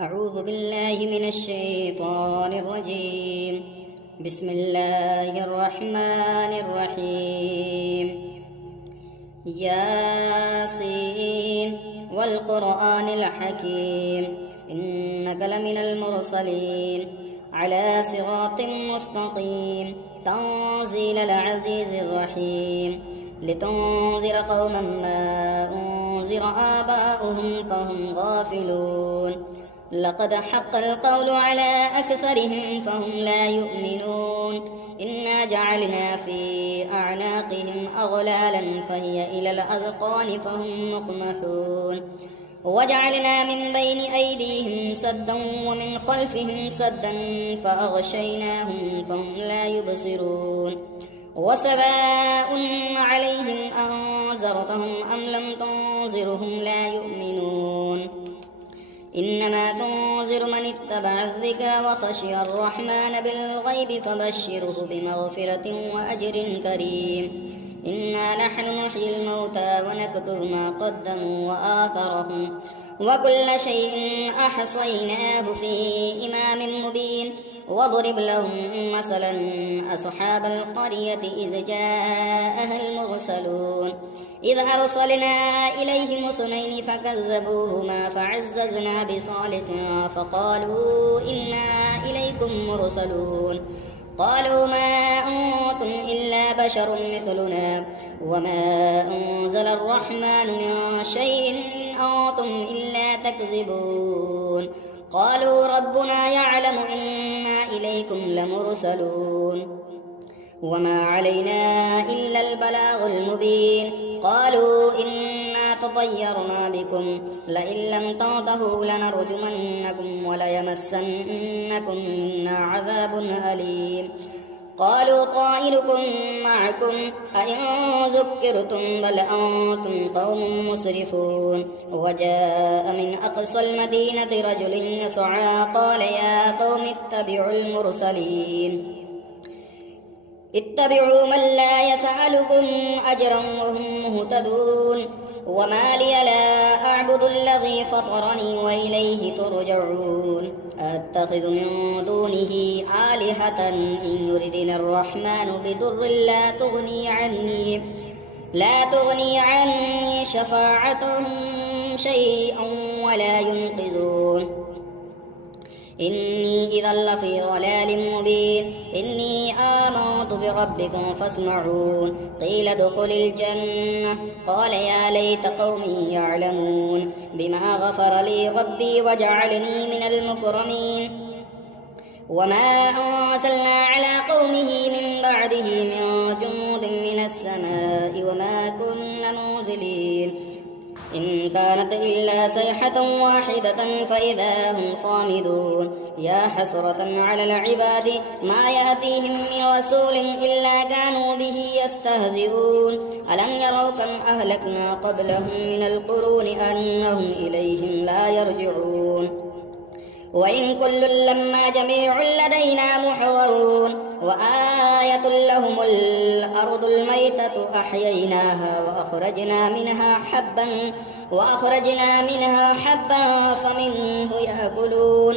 أعوذ بالله من الشيطان الرجيم. بسم الله الرحمن الرحيم. ياسين والقرآن الحكيم إنك لمن المرسلين على صراط مستقيم تنزيل العزيز الرحيم لتنذر قوما ما أنذر آباؤهم فهم غافلون لقد حق القول على أكثرهم فهم لا يؤمنون إنا جعلنا في أعناقهم أغلالا فهي إلى الأذقان فهم مقمحون وجعلنا من بين أيديهم سدا ومن خلفهم سدا فأغشيناهم فهم لا يبصرون وسواء عليهم أنذرتهم أم لم تنذرهم لا يؤمنون إنما تنذر من اتبع الذكر وخشي الرحمن بالغيب فبشره بمغفرة وأجر كريم إنا نحن نحيي الموتى ونكتب ما قدموا وآثرهم وكل شيء أحصيناه في إمام مبين واضرب لهم مثلا أصحاب القرية إذ جاءها المرسلون إذ أرسلنا إليهم اثنين فكذبوهما فعززنا بثالث فقالوا إنا إليكم مرسلون قالوا ما أنتم إلا بشر مثلنا وما أنزل الرحمن من شيء إن أنتم إلا تكذبون قالوا ربنا يعلم إنا إليكم لمرسلون وما علينا إلا البلاغ المبين قالوا إنا تطيرنا بكم لئن لم تنتهوا لنرجمنكم وليمسنكم منا عذاب أليم قالوا طائركم معكم أئن ذكرتم بل أنتم قوم مسرفون وجاء من أقصى المدينة رجل يسعى قال يا قوم اتبعوا المرسلين اتبعوا من لا يسألكم أجرا وهم مهتدون وما لي لا أعبد الذي فطرني وإليه ترجعون أتخذ من دونه آلهة إن يردنا الرحمن بضر لا تغني عني شفاعتهم شيئا ولا ينقذون إني إذا لفي ضلال مبين إني آمنت بربكم فاسمعون قيل ادخل الجنة قال يا ليت قومي يعلمون بما غفر لي ربي وجعلني من المكرمين وما أرسلنا على قومه من بعده من جند من السماء وما كنا منزلين إن كانت إلا صيحة واحدة فإذا هم صامدون يا حسرة على العباد ما يأتيهم من رسول إلا كانوا به يستهزئون ألم يروا كم أهلكنا قبلهم من القرون أنهم إليهم لا يرجعون وإن كل لما جميع لدينا محضرون وآية لهم الأرض الميتة أحييناها وأخرجنا منها حبا فمنه يأكلون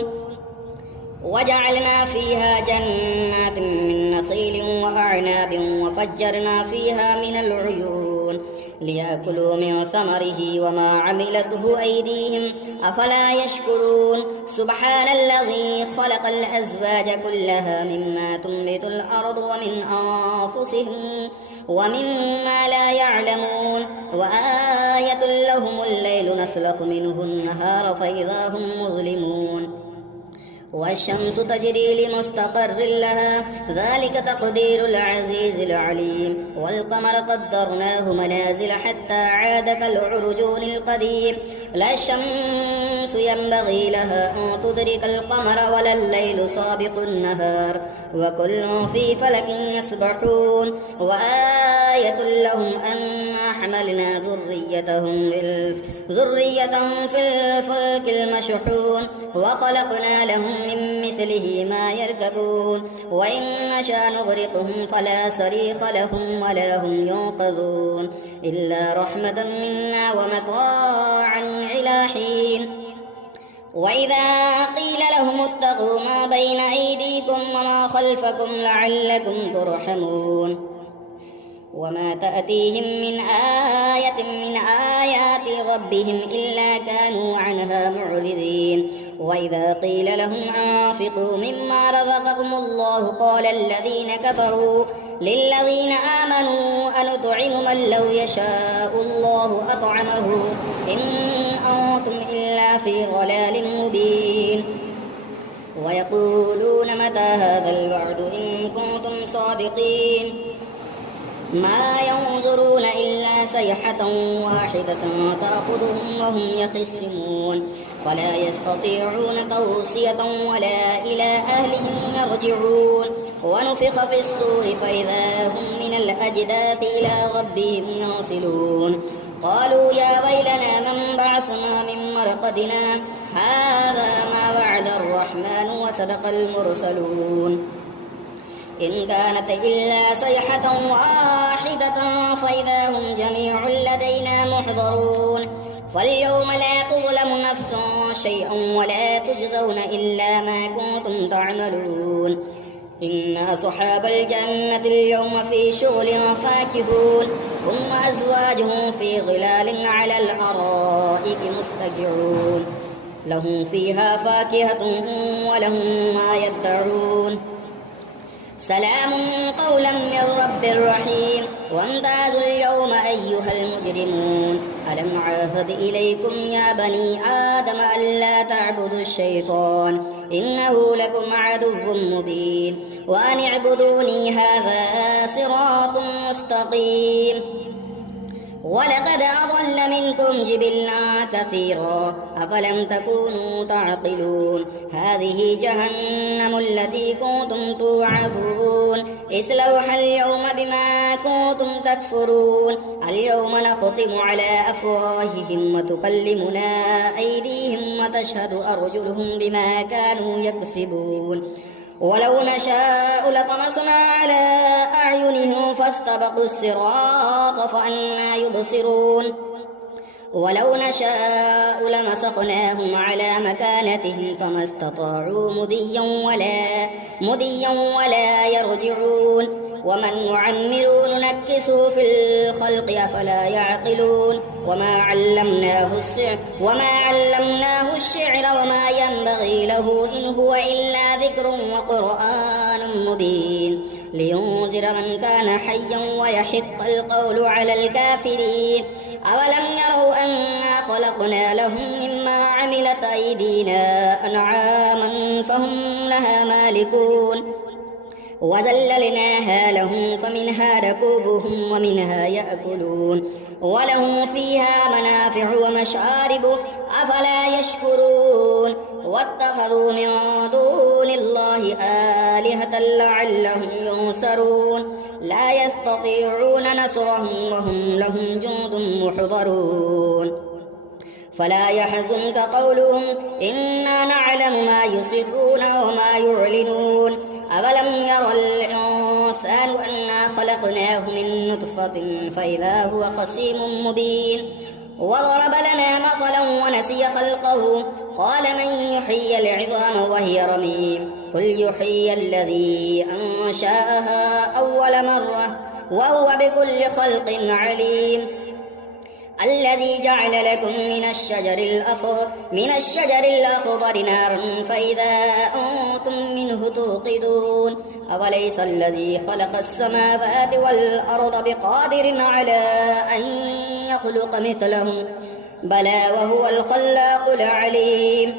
وجعلنا فيها جنات من نخيل وأعناب وفجرنا فيها من العيون ليأكلوا من ثمره وما عملته أيديهم أفلا يشكرون سبحان الذي خلق الأزواج كلها مما تنبت الأرض ومن أنفسهم ومما لا يعلمون وآية لهم الليل نسلخ منه النهار فإذا هم مظلمون والشمس تجري لمستقر لها ذلك تقدير العزيز العليم والقمر قدرناه منازل حتى عاد كالعرجون القديم لا الشمس ينبغي لها أن تدرك القمر ولا الليل سابق النهار وكل في فلك يسبحون وآية لهم أن حملنا ذريتهم في الفلك المشحون وخلقنا لهم من مثله ما يركبون وإن نشاء نغرقهم فلا صريخ لهم ولا هم ينقذون إلا رحمة منا ومتاعا إلى حين وإذا قيل لهم اتقوا ما بين أيديكم وما خلفكم لعلكم ترحمون وما تأتيهم من آية من آيات ربهم إلا كانوا عنها معرضين وإذا قيل لهم أنفقوا مما رزقكم الله قال الذين كفروا للذين آمنوا أنطعم من لو يشاء الله أطعمه إن أنتم إلا في ضلال مبين ويقولون متى هذا الوعد إن كنتم صادقين ما ينظرون إلا صيحة واحدة تأخذهم وهم يخصمون فلا يستطيعون توصية ولا إلى أهلهم يرجعون ونفخ في الصور فإذا هم من الأجداث إلى ربهم ينصلون قالوا يا ويلنا من بعثنا من مرقدنا هذا ما وعد الرحمن وصدق المرسلون إن كانت إلا صيحة واحدة فإذا هم جميع لدينا محضرون فاليوم لا تظلم نفس شيئا ولا تجزون إلا ما كنتم تعملون إن أصحاب الجنة اليوم في شغل فاكهون هم أزواجهم في ظلال على الأرائك متكئون لهم فيها فاكهة ولهم ما يدعون سلام قولا من رب رحيم وامتازوا اليوم أيها المجرمون ألم عاهد إليكم يا بني آدم ألا تعبدوا الشيطان إنه لكم عدو مبين وأن اعبدوني هذا صراط مستقيم ولقد أضل منكم جبلا كثيرا أفلم تكونوا تعقلون هذه جهنم التي كنتم توعدون اصلوها اليوم بما كنتم تكفرون اليوم نختم على أفواههم وتكلمنا أيديهم وتشهد أرجلهم بما كانوا يكسبون ولو نشاء لطمسنا على أعينهم فاستبقوا الصراط فأنى يبصرون ولو نشاء لمسخناهم على مكانتهم فما استطاعوا مديا ولا يرجعون ومن نعمر ننكسه في الخلق أفلا يعقلون وما علمناه الشعر وما ينبغي له إن هو إلا ذكر وقرآن مبين لينذر من كان حيا ويحق القول على الكافرين أولم يروا أنا خلقنا لهم مما عملت أيدينا أنعاما فهم لها مالكون وذللناها لهم فمنها ركوبهم ومنها يأكلون ولهم فيها منافع ومشارب أفلا يشكرون واتخذوا من دون الله آلهة لعلهم ينصرون لا يستطيعون نصرهم وهم لهم جند محضرون فلا يحزنك قولهم إنا نعلم ما يسرون وما يعلنون أولم ير الإنسان أنا خلقناه من نطفة فإذا هو خصيم مبين وضرب لنا مثلا ونسي خلقه قال من يحيي العظام وهي رميم قل يحيي الذي أنشأها أول مرة وهو بكل خلق عليم الذي جعل لكم من الشجر الأخضر نارا فإذا أنتم منه توقدون أوليس الذي خلق السماوات والأرض بقادر على أن يخلق مثلهم بلى وهو الخلاق العليم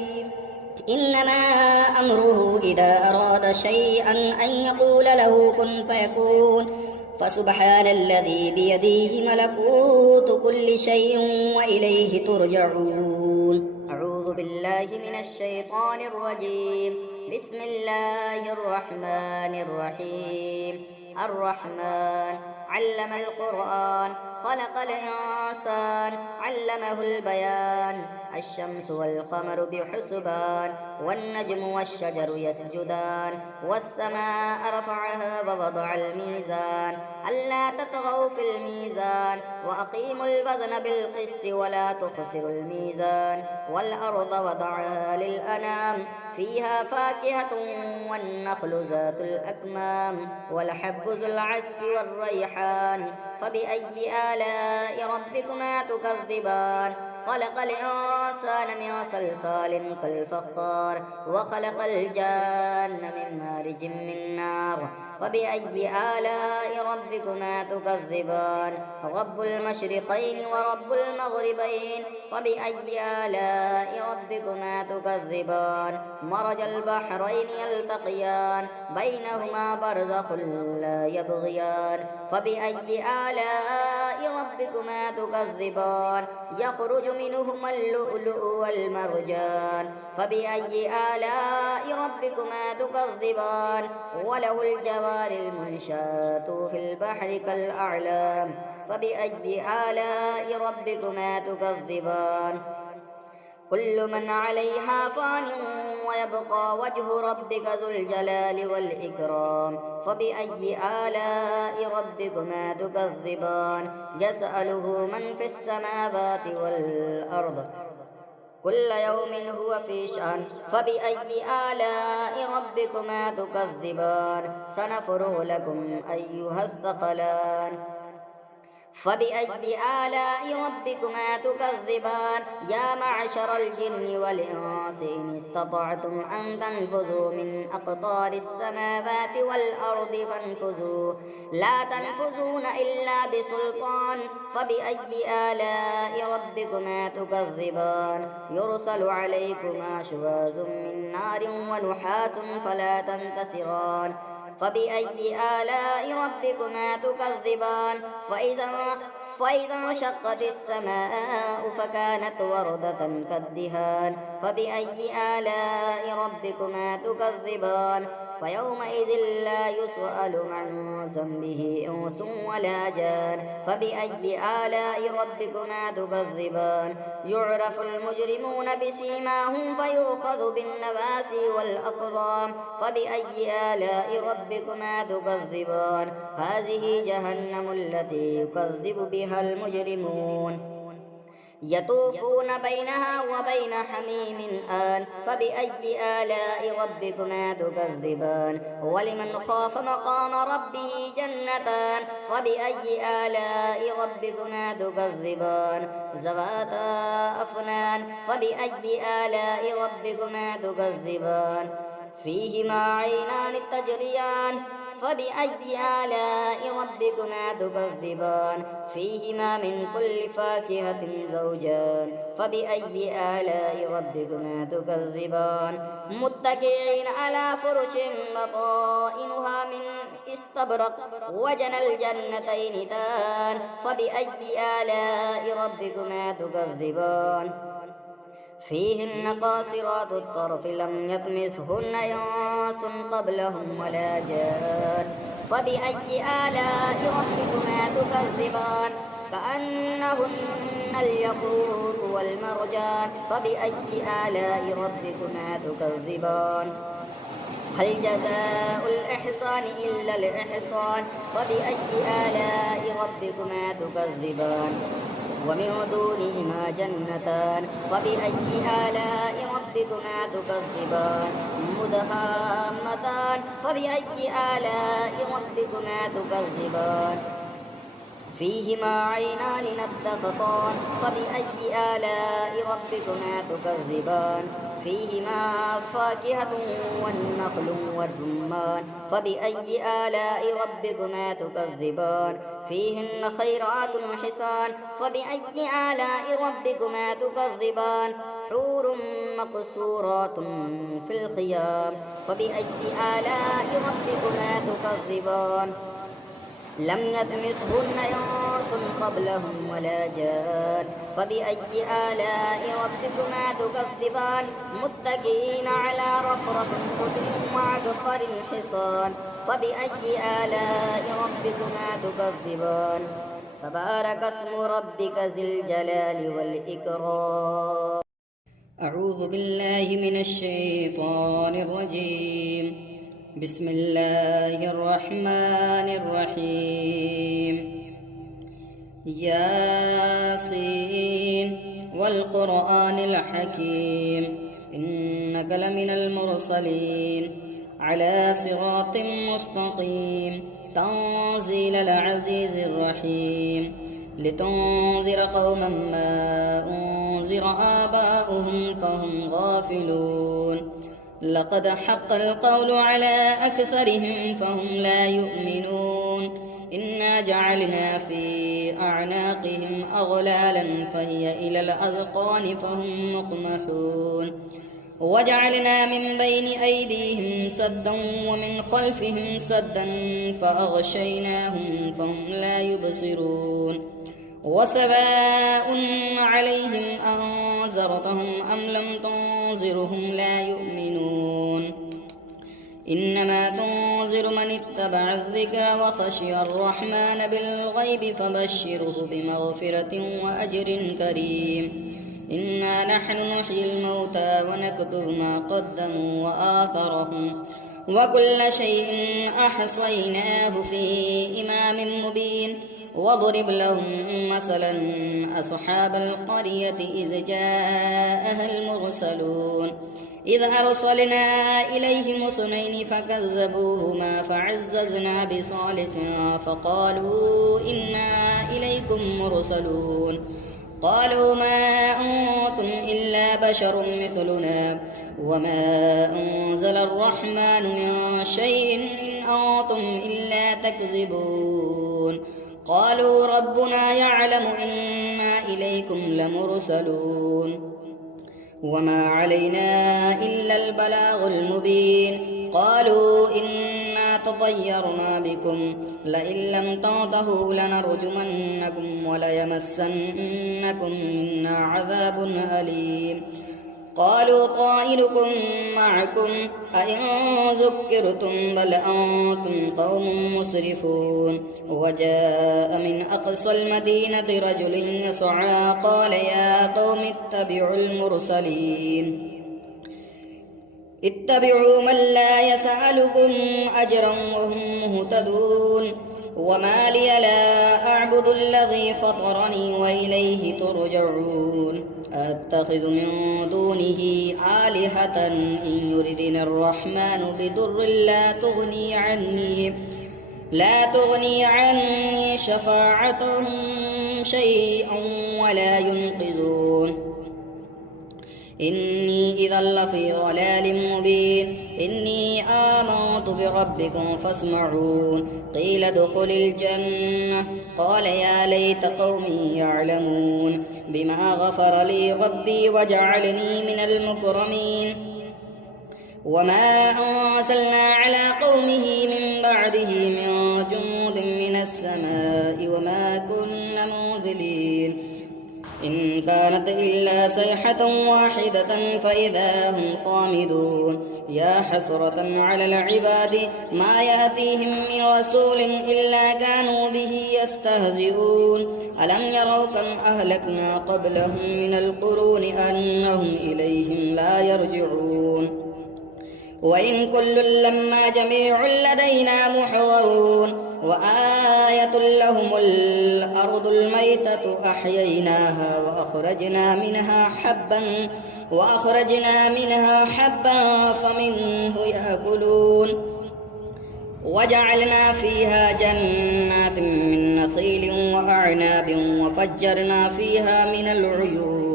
إنما أمره إذا أراد شيئا أن يقول له كن فيكون فسبحان الذي بيده ملكوت كل شيء وإليه ترجعون أعوذ بالله من الشيطان الرجيم بسم الله الرحمن الرحيم الرحمن علم القرآن خلق الإنسان علمه البيان الشمس والقمر بحسبان والنجم والشجر يسجدان والسماء رفعها ووضع الميزان ألا تطغوا في الميزان وأقيموا الوزن بالقسط ولا تخسروا الميزان والأرض وضعها للأنام فيها فاكهة والنخل ذات الأكمام والحب ذو العصف والريحان فبأي آلاء ربكما تكذبان خلق الإنسان من صلصال كالفخار وخلق الجان من مارج من نار فبأي آلاء ربكما تكذبان رب المشرقين ورب المغربين فبأي آلاء ربكما تكذبان مرج البحرين يلتقيان بينهما برزخ لا يبغيان فبأي آلاء ربكما تكذبان يخرج منهما اللؤلؤ والمرجان فبأي آلاء ربكما تكذبان وله الجوار المنشآت في البحر كالأعلام فبأي آلاء ربكما تكذبان كل من عليها فان ويبقى وجه ربك ذو الجلال والإكرام فبأي آلاء ربكما تكذبان يسأله من في السماوات والأرض كل يوم هو في شأن فبأي آلاء ربكما تكذبان سنفرغ لكم أيها الثقلان فبأي آلاء ربكما تكذبان يا معشر الجن والإنس إن استطعتم أن تنفذوا من أقطار السماوات والأرض فانفذوا لا تنفذون إلا بسلطان فبأي آلاء ربكما تكذبان يرسل عليكما شواظ من نار ونحاس فلا تنتصران فبأي آلاء ربكما تكذبان فإذا انشقت السماء فكانت وردة كالدهان فبأي آلاء ربكما تكذبان فيومئذ لا يسأل عن ذنبه إنس ولا جان فبأي آلاء ربكما تكذبان يعرف المجرمون بسيماهم فيؤخذ بالنواسي والأقدام فبأي آلاء ربكما تكذبان هذه جهنم التي يكذب بها المجرمون يطوفون بينها وبين حميم آن فبأي آلاء ربكما تكذبان ولمن خاف مقام ربه جنتان فبأي آلاء ربكما تكذبان ذواتا أفنان فبأي آلاء ربكما تكذبان فيهما عينان تجريان فبأي آلاء ربكما تكذبان فيهما من كل فاكهة زوجان فبأي آلاء ربكما تكذبان متكئين على فرش بطائنها من استبرق وجنى الجنتين دان فبأي آلاء ربكما تكذبان فيهن قاصرات الطرف لم يطمثهن إنس قبلهم ولا جان فبأي آلاء ربكما تكذبان كأنهن الياقوت والمرجان فبأي آلاء ربكما تكذبان هل جزاء الإحسان إلا الإحسان فبأي آلاء ربكما تكذبان ومن دونهما جنتان فبأي آلاء ربكما تكذبان مدهامتان فبأي آلاء ربكما تكذبان فيهما عينان نضختان فبأي آلاء ربكما تكذبان فيهما فاكهة والنخل والرمان فبأي آلاء ربكما تكذبان فيهن خيرات حسان فبأي آلاء ربكما تكذبان حور مقصورات في الخيام فبأي آلاء ربكما تكذبان لم يطمثهن إنس قبلهم ولا جان فبأي آلاء ربكما تكذبان متكئين على رفرف خضر وعبقر حصان فبأي آلاء ربكما تكذبان تبارك اسم ربك ذي الجلال والإكرام. أعوذ بالله من الشيطان الرجيم. بسم الله الرحمن الرحيم. ياسين والقرآن الحكيم إنك لمن المرسلين على صراط مستقيم تنزيل العزيز الرحيم لتنذر قوما ما أنذر آباؤهم فهم غافلون لقد حق القول على أكثرهم فهم لا يؤمنون إنا جعلنا في أعناقهم أغلالا فهي إلى الأذقان فهم مقمحون وجعلنا من بين أيديهم سدا ومن خلفهم سدا فأغشيناهم فهم لا يبصرون وسواء عليهم أنذرتهم أم لم تنذرهم لا يؤمنون إنما تنذر من اتبع الذكر وخشي الرحمن بالغيب فبشره بمغفرة وأجر كريم إنا نحن نحيي الموتى ونكتب ما قدموا وآثرهم وكل شيء أحصيناه في إمام مبين واضرب لهم مثلا أصحاب القرية إذ جاءها المرسلون إذ أرسلنا إليهم اثنين فكذبوهما فعززنا بثالث فقالوا إنا إليكم مرسلون قالوا ما أنتم إلا بشر مثلنا وما أنزل الرحمن من شيء إن أنتم إلا تكذبون قالوا ربنا يعلم إنا إليكم لمرسلون وما علينا إلا البلاغ المبين قالوا إنا تطيرنا بكم لئن لم تنتهوا لنرجمنكم وليمسنكم منا عذاب أليم قالوا طائركم معكم أئن ذكرتم بل أنتم قوم مسرفون وجاء من أقصى المدينة رجل يسعى قال يا قوم اتبعوا المرسلين اتبعوا من لا يسألكم أجرا وهم مهتدون وما لي لا أعبد الذي فطرني وإليه ترجعون أتخذ من دونه آلهة إن يردني الرحمن بضر لا تغني عني شفاعتهم شيئا ولا ينقذون إني إذا لفي ضلال مبين إني آمنت بربكم فاسمعون قيل ادخل الجنة قال يا ليت قومي يعلمون بما غفر لي ربي وجعلني من المكرمين وما أنزلنا على قومه من بعده من جند من السماء وما كنا منزلين إن كانت إلا صيحة واحدة فإذا هم صامدون يا حسرة على العباد ما يأتيهم من رسول إلا كانوا به يستهزئون ألم يروا كم أهلكنا قبلهم من القرون أنهم إليهم لا يرجعون وإن كل لما جميع لدينا محضرون وآية لهم الأرض الميتة أحييناها وأخرجنا منها حبا فمنه يأكلون وجعلنا فيها جنات من نخيل وأعناب وفجرنا فيها من العيون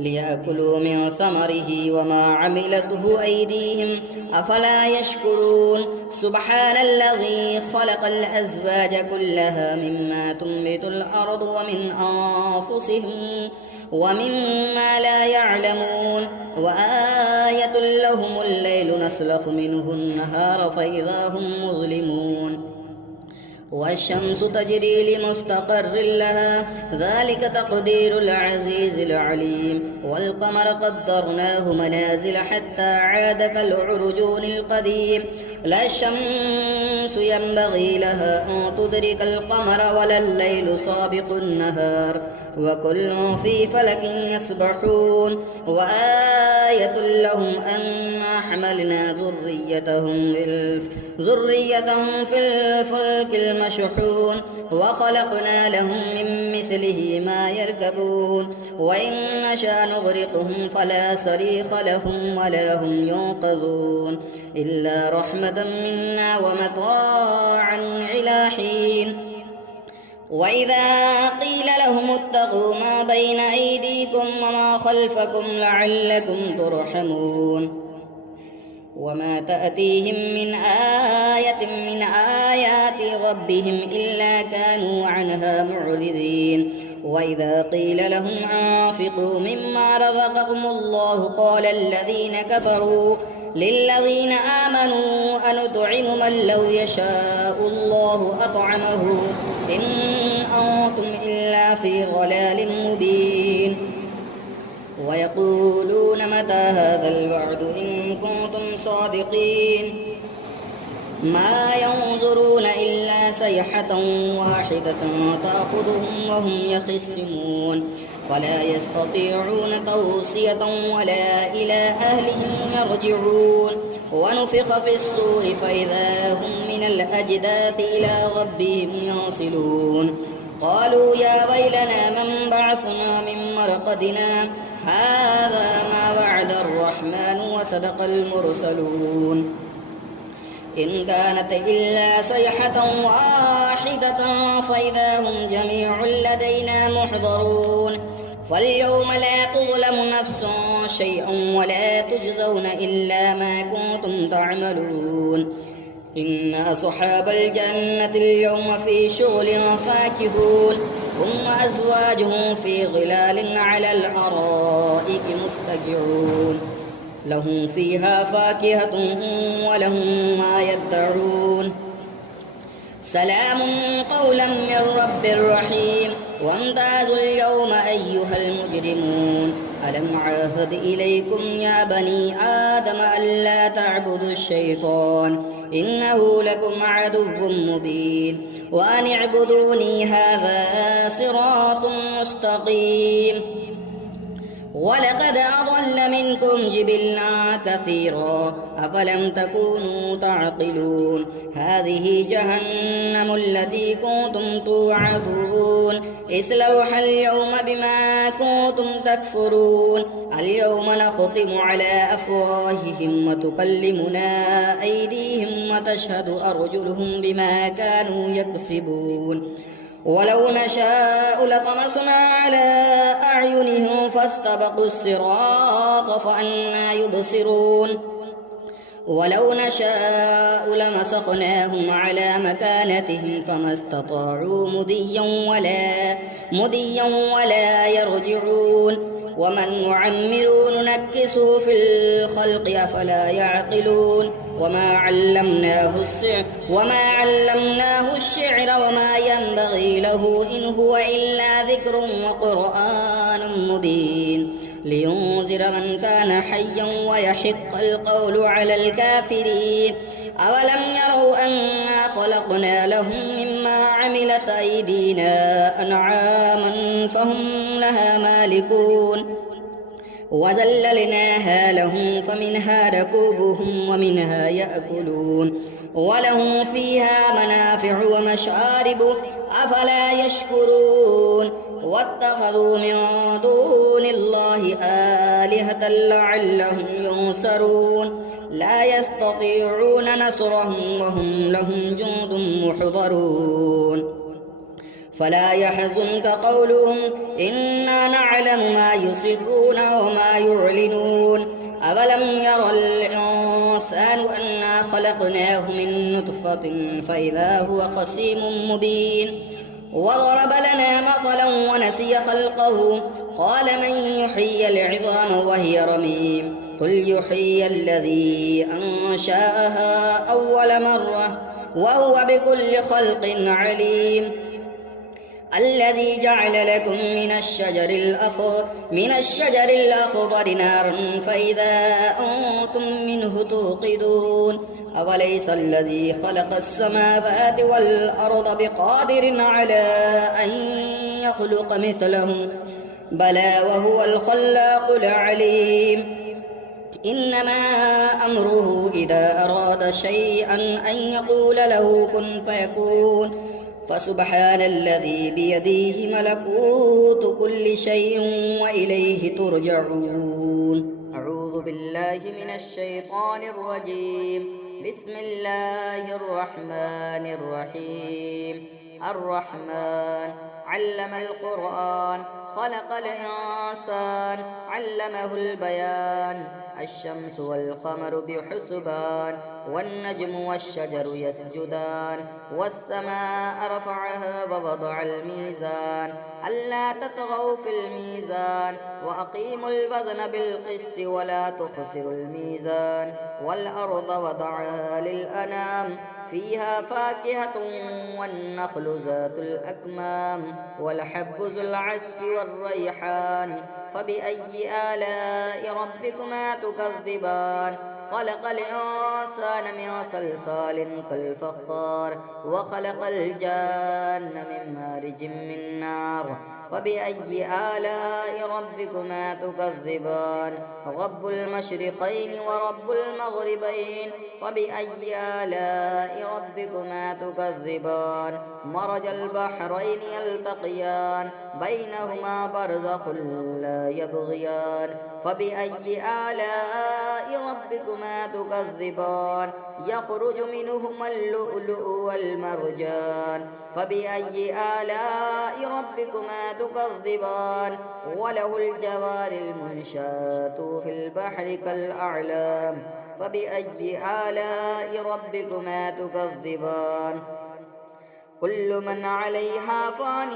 ليأكلوا من ثمره وما عملته أيديهم أفلا يشكرون سبحان الذي خلق الأزواج كلها مما تنبت الأرض ومن أنفسهم ومما لا يعلمون وآية لهم الليل نسلخ منه النهار فإذا هم مظلمون والشمس تجري لمستقر لها ذلك تقدير العزيز العليم والقمر قدرناه منازل حتى عاد كالعرجون القديم لا الشمس ينبغي لها أن تدرك القمر ولا الليل سابق النهار وكل في فلك يسبحون وآية لهم أنا حملنا ذريتهم في الفلك المشحون وخلقنا لهم من مثله ما يركبون وإن نشأ نغرقهم فلا صريخ لهم ولا هم ينقذون إلا رحمة منا ومتاعا إلى حين وإذا قيل لهم اتقوا ما بين أيديكم وما خلفكم لعلكم ترحمون وما تأتيهم من آية من آيات ربهم إلا كانوا عنها معرضين وإذا قيل لهم أنفقوا مما رزقكم الله قال الذين كفروا للذين آمنوا أنطعم من لو يشاء الله أطعمه إن أنتم إلا في ضلال مبين ويقولون متى هذا الوعد إن كنتم صادقين ما ينظرون إلا صيحة واحدة تأخذهم وهم يخصمون ولا يستطيعون توصية ولا إلى أهلهم يرجعون ونفخ في الصور فإذا هم من الأجداث إلى ربهم ينصلون قالوا يا ويلنا من بعثنا من مرقدنا هذا ما وعد الرحمن وصدق المرسلون إن كانت إلا صيحة واحدة فإذا هم جميع لدينا محضرون فاليوم لا تظلم نفس شيئا ولا تجزون إلا ما كنتم تعملون إن أصحاب الجنة اليوم في شغل فاكهون هم وأزواجهم في ظلال على الأرائك متكئون لهم فيها فاكهة ولهم ما يدعون سلام قولا من رب رحيم وامتازوا اليوم أيها المجرمون ألم عاهد إليكم يا بني آدم ألا تعبدوا الشيطان إنه لكم عدو مبين وأن اعبدوني هذا صراط مستقيم ولقد أضل منكم جبلا كثيرا أفلم تكونوا تعقلون هذه جهنم التي كنتم توعدون اصلوها اليوم بما كنتم تكفرون اليوم نختم على أفواههم وتكلمنا أيديهم وتشهد أرجلهم بما كانوا يكسبون ولو نشاء لطمسنا على أعينهم فاستبقوا الصراط فأنى يبصرون ولو نشاء لمسخناهم على مكانتهم فما استطاعوا مديا ولا يرجعون ومن نعمر ننكسه في الخلق أفلا يعقلون وما علمناه الشعر وما ينبغي له إن هو إلا ذكر وقرآن مبين لينذر من كان حيا ويحق القول على الكافرين أولم يروا أنا خلقنا لهم مما عملت أيدينا أنعاما فهم لها مالكون وذللناها لهم فمنها ركوبهم ومنها يأكلون ولهم فيها منافع ومشارب أفلا يشكرون واتخذوا من دون الله آلهة لعلهم ينصرون لا يستطيعون نصرهم وهم لهم جند محضرون فلا يحزنك قولهم إنا نعلم ما يسرون وما يعلنون أولم ير الإنسان أنا خلقناه من نطفة فإذا هو خصيم مبين وضرب لنا مثلا ونسي خلقه قال من يحيي العظام وهي رميم قل يحيي الذي أنشأها أول مرة وهو بكل خلق عليم الذي جعل لكم من الشجر الأخضر نارا فإذا أنتم منه توقدون أوليس الذي خلق السماوات والأرض بقادر على أن يخلق مثلهم بلى وهو الخلاق العليم إنما أمره إذا أراد شيئا أن يقول له كن فيكون فسبحان الذي بيده ملكوت كل شيء وإليه ترجعون أعوذ بالله من الشيطان الرجيم بسم الله الرحمن الرحيم الرحمن علم القرآن خلق الإنسان علمه البيان الشمس والقمر بحسبان والنجم والشجر يسجدان والسماء رفعها ووضع الميزان ألا تطغوا في الميزان وأقيموا الوزن بالقسط ولا تخسروا الميزان والأرض وضعها للأنام فيها فاكهة والنخل ذات الأكمام والحب ذو العصف والريحان فبأي آلاء ربكما تكذبان خلق الإنسان من صلصال كالفخار وخلق الجان من مارج من نار فبأي آلاء ربكما تكذبان رب المشرقين ورب المغربين فبأي آلاء ربكما تكذبان مرج البحرين يلتقيان بينهما برزخ لا يبغيان فبأي آلاء ربكما تكذبان يخرج منهما اللؤلؤ والمرجان فبأي آلاء ربكما تكذبان وله الجوار المنشآت في البحر كالأعلام فبأي آلاء ربكما تكذبان كل من عليها فان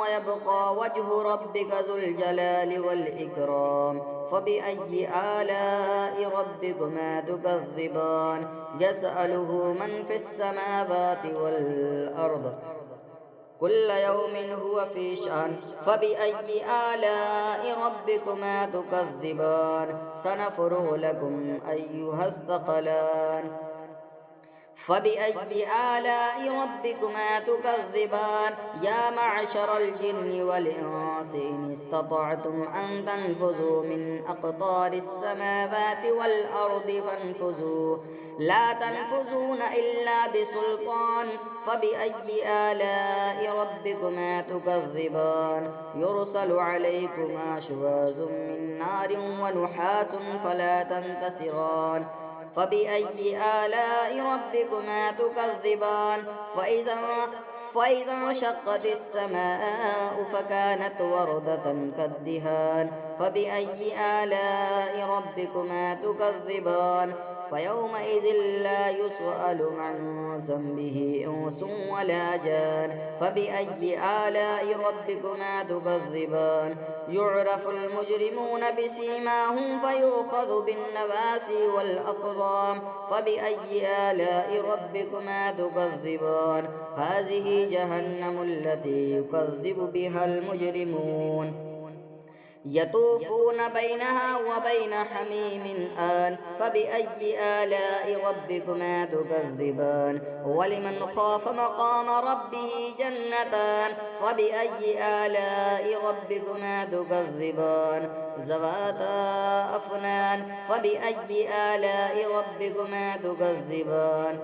ويبقى وجه ربك ذو الجلال والإكرام فبأي آلاء ربكما تكذبان يسأله من في السماوات والأرض كل يوم هو في شأن فبأي آلاء ربكما تكذبان سنفرغ لكم أيها الثقلان فبأي آلاء ربكما تكذبان يا معشر الجن والإنس إن استطعتم أن تنفذوا من أقطار السماوات والأرض فانفذوا لا تنفذون إلا بسلطان فبأي آلاء ربكما تكذبان يرسل عليكما شواظ من نار ونحاس فلا تنتصران فبأي آلاء ربكما تكذبان فإذا انشقت السماء فكانت وردة كالدهان فبأي آلاء ربكما تكذبان فيومئذ لا يسأل عن ذنبه إنس ولا جان فبأي آلاء ربكما تكذبان يعرف المجرمون بسيماهم فيؤخذ بالنواسي والأقدام فبأي آلاء ربكما تكذبان هذه جهنم التي يكذب بها المجرمون يطوفون بينها وبين حميم آن فبأي آلاء ربكما تكذبان ولمن خاف مقام ربه جنتان فبأي آلاء ربكما تكذبان ذواتا أفنان فبأي آلاء ربكما تكذبان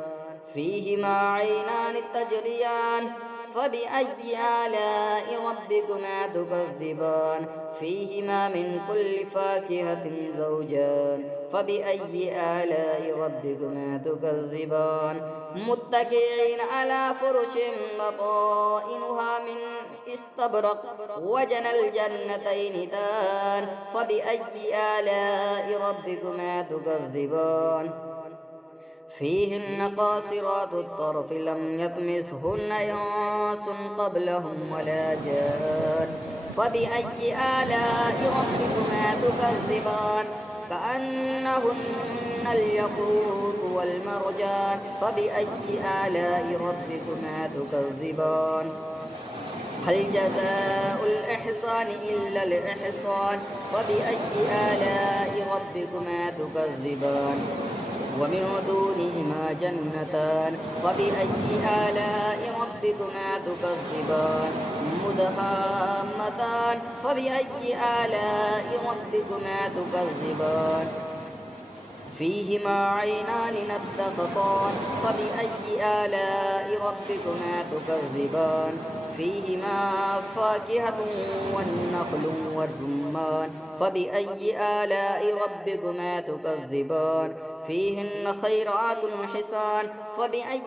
فيهما عينان تجريان فبأي آلاء ربكما تكذبان فيهما من كل فاكهة زوجان فبأي آلاء ربكما تكذبان متكئين على فرش بطائنها من استبرق وجنى الجنتين دان فبأي آلاء ربكما تكذبان فيهن قاصرات الطرف لم يطمثهن إنس قبلهم ولا جان فبأي آلاء ربكما تكذبان كأنهن الياقوت والمرجان فبأي آلاء ربكما تكذبان هل جزاء الإحسان إلا الإحسان فبأي آلاء ربكما تكذبان ومن دونهما جنتان فبأي آلاء ربكما تكذبان مدهامتان فبأي آلاء ربكما تكذبان فيهما عينان نضختان فبأي آلاء ربكما تكذبان فيهما فاكهة والنخل والرمان فبأي آلاء ربكما تكذبان فيهن خيرات حسان فبأي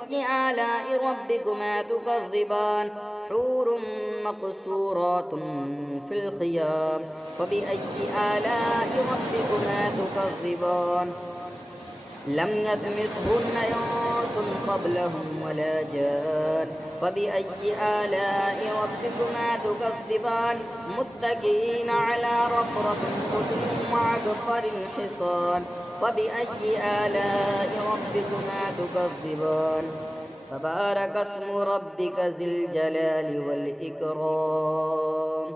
آلاء ربكما تكذبان حور مقصورات في الخيام فبأي آلاء ربكما تكذبان لم يطمثهن إنس قبلهم ولا جان فبأي آلاء ربكما تكذبان متكئين على رفرف خضر وعبقر حصان فبأي آلاء ربكما تكذبان تبارك اسم ربك ذي الجلال والإكرام.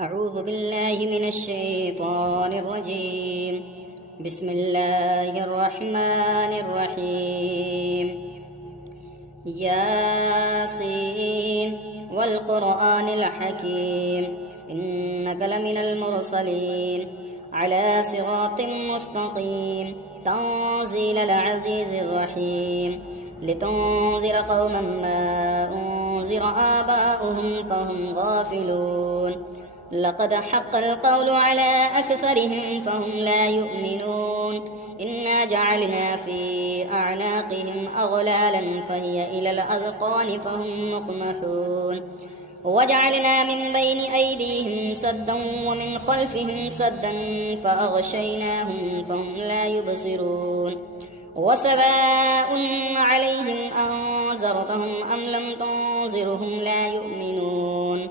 أعوذ بالله من الشيطان الرجيم. بسم الله الرحمن الرحيم. ياسين والقرآن الحكيم إنك لمن المرسلين على صراط مستقيم تنزيل العزيز الرحيم لتنذر قوما ما أنذر آباؤهم فهم غافلون لقد حق القول على أكثرهم فهم لا يؤمنون إنا جعلنا في أعناقهم أغلالا فهي إلى الأذقان فهم مقمحون وجعلنا من بين أيديهم سدا ومن خلفهم سدا فأغشيناهم فهم لا يبصرون وسواء عليهم أنذرتهم أم لم تنذرهم لا يؤمنون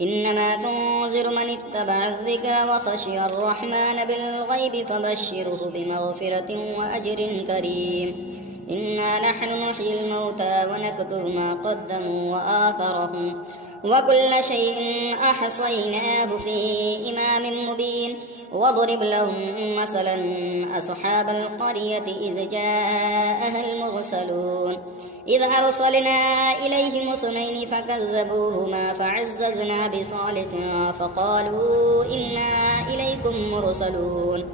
إنما تنذر من اتبع الذكر وخشي الرحمن بالغيب فبشره بمغفرة وأجر كريم إنا نحن نحيي الموتى ونكتب ما قدموا وآثرهم وكل شيء أحصيناه في إمام مبين واضرب لهم مثلا أصحاب القرية إذ جاءها المرسلون إذ أرسلنا إليهم اثنين فكذبوهما فعززنا بثالث فقالوا إنا إليكم مرسلون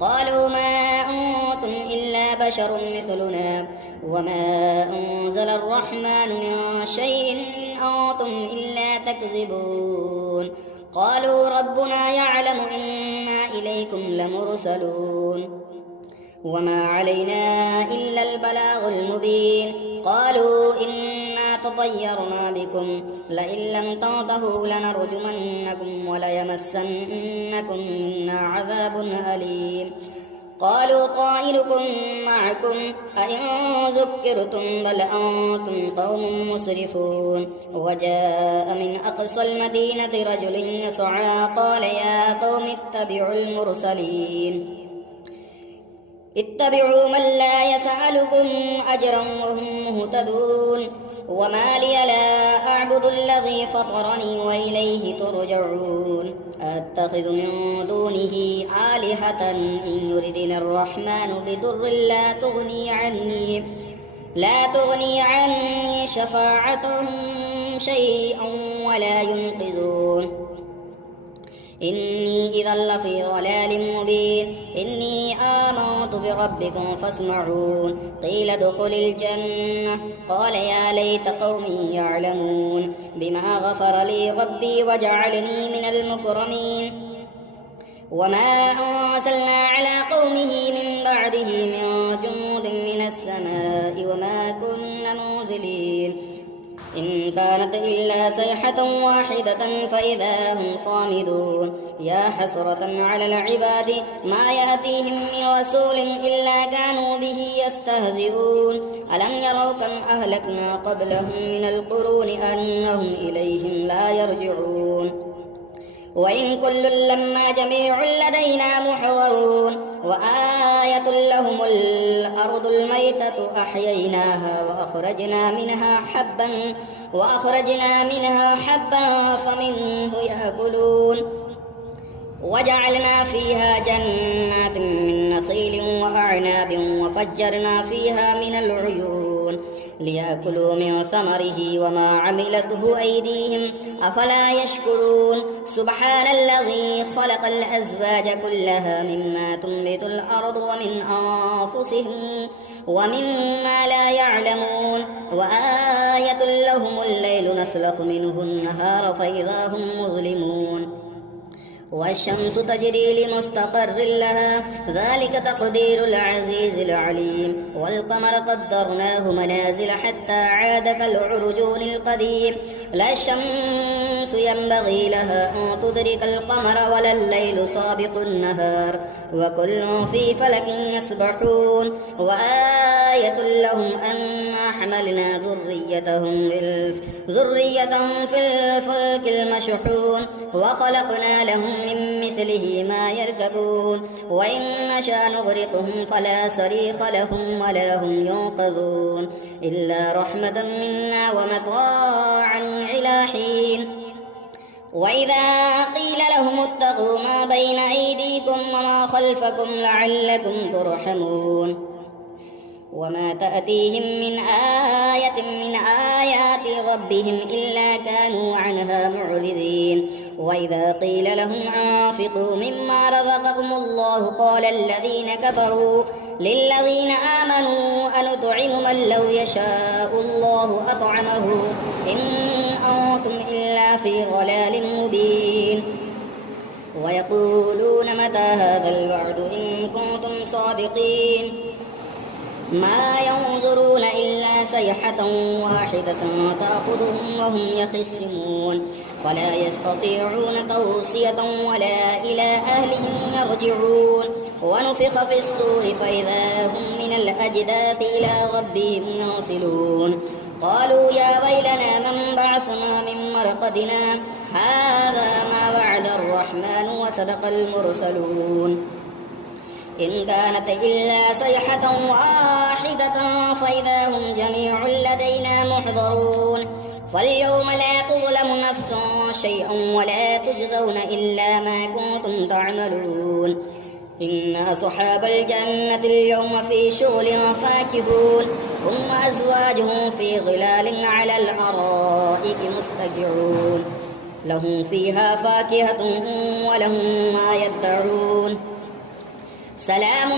قالوا ما أنتم إلا بشر مثلنا وما أنزل الرحمن من شيء إن أنتم إلا تكذبون قالوا ربنا يعلم إنا إليكم لمرسلون وما علينا إلا البلاغ المبين قالوا إنا تطيرنا بكم لئن لم تنتهوا لنرجمنكم وليمسنكم منا عذاب أليم قالوا طائركم معكم أئن ذكرتم بل أنتم قوم مسرفون وجاء من أقصى المدينة رجل يسعى قال يا قوم اتبعوا المرسلين اتبعوا من لا يسألكم أجرا وهم مهتدون وما لي لا أعبد الذي فطرني وإليه ترجعون أتخذ من دونه آلهة إن يردني الرحمن بضر لا تغني عني شفاعتهم شيئا ولا ينقذون إني إذا لفي ضلال مبين إني آمنت بربكم فاسمعون قيل ادخل الجنة قال يا ليت قومي يعلمون بما غفر لي ربي وجعلني من المكرمين وما أنزلنا على قومه من بعده من جند من السماء وما كنا منزلين إن كانت إلا صيحة واحدة فإذا هم صامدون يا حسرة على العباد ما يأتيهم من رسول إلا كانوا به يستهزئون ألم يروا كم أهلكنا قبلهم من القرون أنهم إليهم لا يرجعون وإن كل لما جميع لدينا محضرون وآية لهم الأرض الميتة أحييناها وأخرجنا منها حبا فمنه يأكلون وجعلنا فيها جنات من نخيل وأعناب وفجرنا فيها من العيون ليأكلوا من ثمره وما عملته أيديهم أفلا يشكرون سبحان الذي خلق الأزواج كلها مما تنبت الأرض ومن أنفسهم ومما لا يعلمون وآية لهم الليل نسلخ منه النهار فإذا هم مظلمون والشمس تجري لمستقر لها ذلك تقدير العزيز العليم والقمر قدرناه منازل حتى عاد كالعرجون القديم لا الشمس ينبغي لها أن تدرك القمر ولا الليل سابق النهار وكل في فلك يسبحون وآية لهم أنا حملنا ذريتهم في الفلك المشحون وخلقنا لهم من مثله ما يركبون وإن نشأ نغرقهم فلا صريخ لهم ولا هم ينقذون إلا رحمة منا ومتاعا إلى حين وإذا قيل لهم اتقوا ما بين أيديكم وما خلفكم لعلكم ترحمون وما تأتيهم من آية من آيات ربهم إلا كانوا عنها معرضين وإذا قيل لهم أنفقوا مما رزقكم الله قال الذين كفروا للذين آمنوا أنطعم من لو يشاء الله أطعمه إن أنتم إلا في ضلال مبين ويقولون متى هذا الوعد إن كنتم صادقين ما ينظرون إلا صيحة واحدة تأخذهم وهم يخصمون ولا يستطيعون توصية ولا إلى أهلهم يرجعون ونفخ في الصور فإذا هم من الأجداث إلى ربهم ينصلون قالوا يا ويلنا من بعثنا من مرقدنا هذا ما وعد الرحمن وصدق المرسلون إن كانت إلا صيحة واحدة فإذا هم جميع لدينا محضرون فاليوم لا تظلم نفس شيئا ولا تجزون إلا ما كنتم تعملون إن أصحاب الجنة اليوم في شغل فاكهون هم وأزواجهم في ظلال على الأرائك متكئون لهم فيها فاكهة ولهم ما يدعون سلام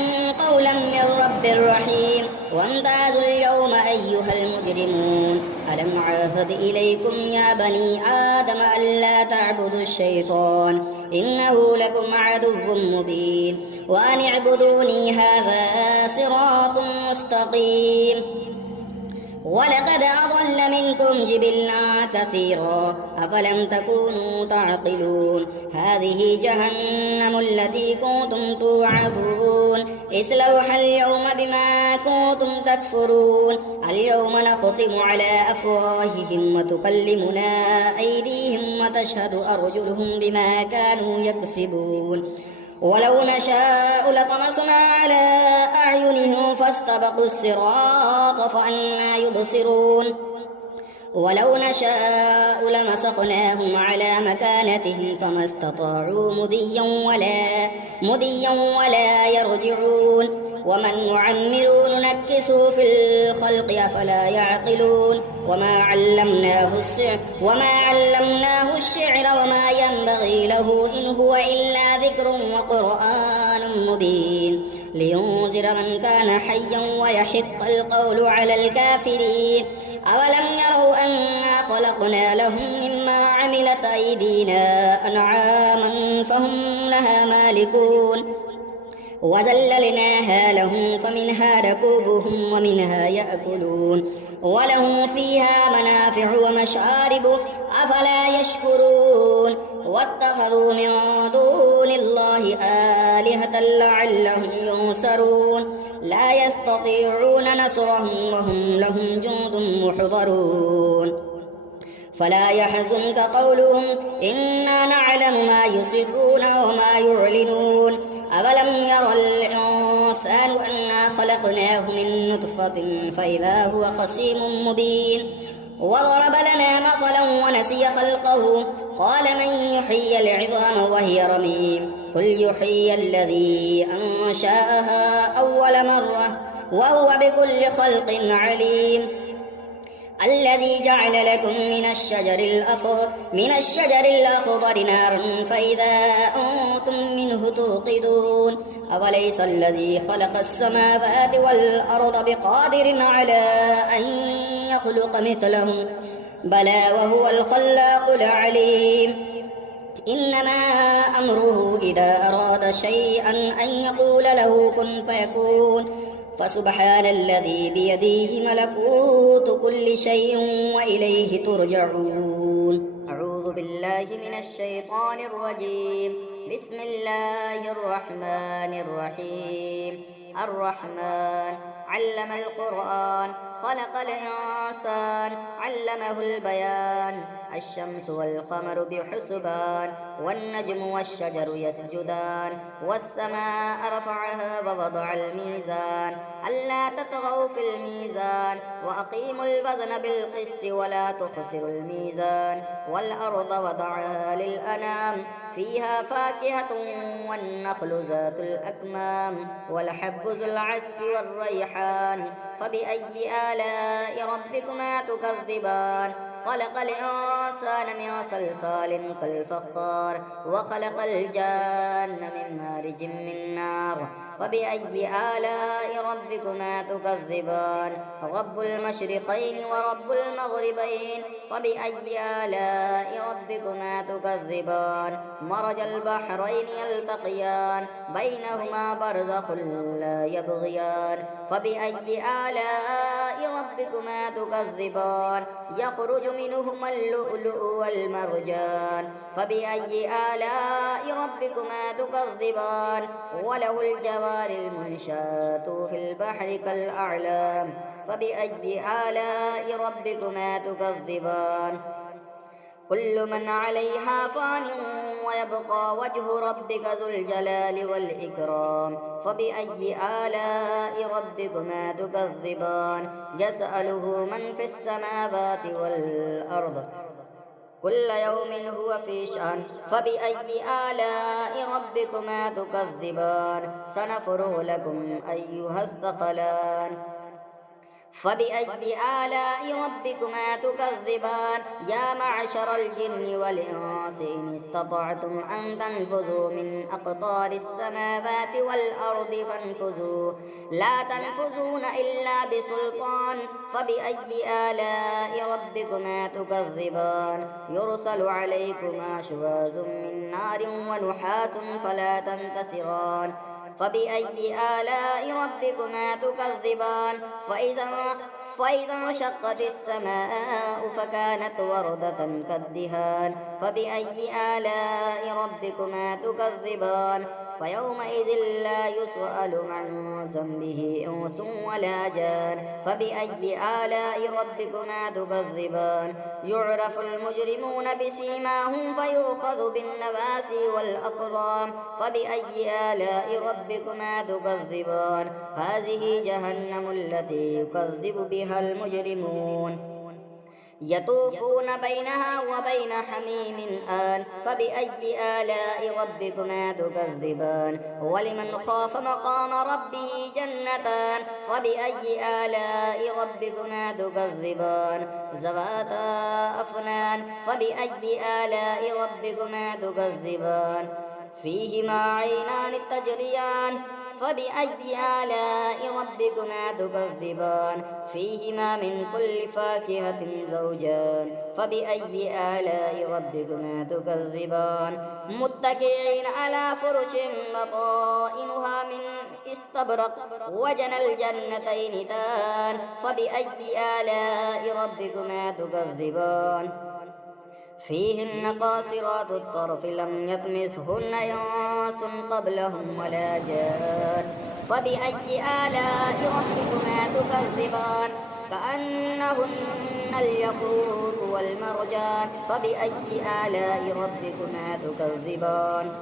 قولا من رب رحيم وامتازوا اليوم أيها المجرمون ألم عاهد إليكم يا بني آدم ألا تعبدوا الشيطان إنه لكم عدو مبين وأن اعبدوني هذا صراط مستقيم ولقد أضل منكم جبلا كثيرا أفلم تكونوا تعقلون هذه جهنم التي كنتم توعدون اصلوها اليوم بما كنتم تكفرون اليوم نختم على أفواههم وتكلمنا أيديهم وتشهد أرجلهم بما كانوا يكسبون ولو نشاء لطمسنا على أعينهم فاستبقوا الصراط فأنى يبصرون ولو نشاء لمسخناهم على مكانتهم فما استطاعوا مضيا ولا يرجعون ومن نعمر ننكسه في الخلق أفلا يعقلون وما علمناه الشعر وما ينبغي له إن هو إلا ذكر وقرآن مبين لينذر من كان حيا ويحق القول على الكافرين أولم يروا أنا خلقنا لهم مما عملت أيدينا أنعاما فهم لها مالكون وذللناها لهم فمنها ركوبهم ومنها يأكلون ولهم فيها منافع ومشارب أفلا يشكرون واتخذوا من دون الله آلهة لعلهم ينصرون لا يستطيعون نصرهم وهم لهم جند محضرون فلا يحزنك قولهم إنا نعلم ما يسرون وما يعلنون أولم ير الإنسان أنا خلقناه من نطفة فإذا هو خصيم مبين وضرب لنا مثلا ونسي خلقه قال من يحيي العظام وهي رميم قل يحيي الذي أنشأها أول مرة وهو بكل خلق عليم الذي جعل لكم من الشجر الأخضر نارا فإذا أنتم منه توقدون أوليس الذي خلق السماوات والأرض بقادر على أن يخلق مثلهم بلى وهو الخلاق العليم إنما أمره إذا أراد شيئا أن يقول له كن فيكون فسبحان الذي بيده ملكوت كل شيء وإليه ترجعون أعوذ بالله من الشيطان الرجيم بسم الله الرحمن الرحيم الرحمن علم القرآن خلق الإنسان علمه البيان الشمس والقمر بحسبان والنجم والشجر يسجدان والسماء رفعها ووضع الميزان ألا تطغوا في الميزان وأقيموا الوزن بالقسط ولا تخسروا الميزان والأرض وضعها للأنام فيها فاكهة والنخل ذات الأكمام والحب ذو العصف والريحان فبأي آلاء ربكما تكذبان خلق الإنسان من صلصال كالفخار وخلق الجان من مارج من نار فبأي آلاء ربكما تكذبان رب المشرقين ورب المغربين فبأي آلاء ربكما تكذبان مرج البحرين يلتقيان بينهما برزخ لا يبغيان فبأي آلاء ربكما تكذبان يخرج منهما اللؤلؤ والمرجان فبأي آلاء ربكما تكذبان وله الجوار المنشآت في البحر كالأعلام فبأي آلاء ربكما تكذبان كل من عليها فان ويبقى وجه ربك ذو الجلال والإكرام فبأي آلاء ربكما تكذبان يسأله من في السماوات والأرض كل يوم هو في شأن فبأي آلاء ربكما تكذبان سنفرغ لكم أيها الثقلان فبأي آلاء ربكما تكذبان يا معشر الجن والإنس إن استطعتم أن تنفذوا من أقطار السماوات والأرض فانفذوا لا تنفذون إلا بسلطان فبأي آلاء ربكما تكذبان يرسل عليكما شواظ من نار ونحاس فلا تنتصران فبأي آلاء ربكما تكذبان فإذا انشقت السماء فكانت وردة كالدهان فبأي آلاء ربكما تكذبان فيومئذ لا يسأل عن ذنبه إنس ولا جان فبأي آلاء ربكما تكذبان يعرف المجرمون بسيماهم فيؤخذ بالنواسي والأقدام فبأي آلاء ربكما تكذبان هذه جهنم التي يكذب بها المجرمون يطوفون بينها وبين حميم آن فبأي آلاء ربكما تكذبان ولمن خاف مقام ربه جنتان فبأي آلاء ربكما تكذبان ذواتا أفنان فبأي آلاء ربكما تكذبان فيهما عينان تجريان فبأي آلاء ربكما تكذبان فيهما من كل فاكهة زوجان فبأي آلاء ربكما تكذبان متكئين على فرش بطائنها من استبرق وجنى الجنتين دان فبأي آلاء ربكما تكذبان فيهن قاصرات الطرف لم يطمثهن إنس قبلهم ولا جان فبأي آلاء ربكما تكذبان كأنهن الياقوت والمرجان فبأي آلاء ربكما تكذبان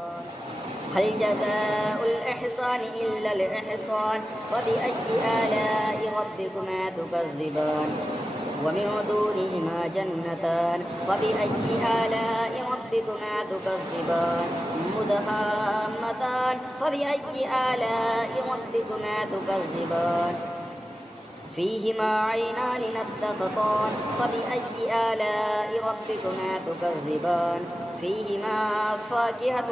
هل جزاء الإحسان إلا الإحسان فبأي آلاء ربكما تكذبان ومن دونهما جنتان فبأي آلاء ربكما ربكما تكذبان مدهامتان فبأي آلاء ربكما تكذبان فيهما عينان نضختان فبأي آلاء ربكما تكذبان فيهما فاكهة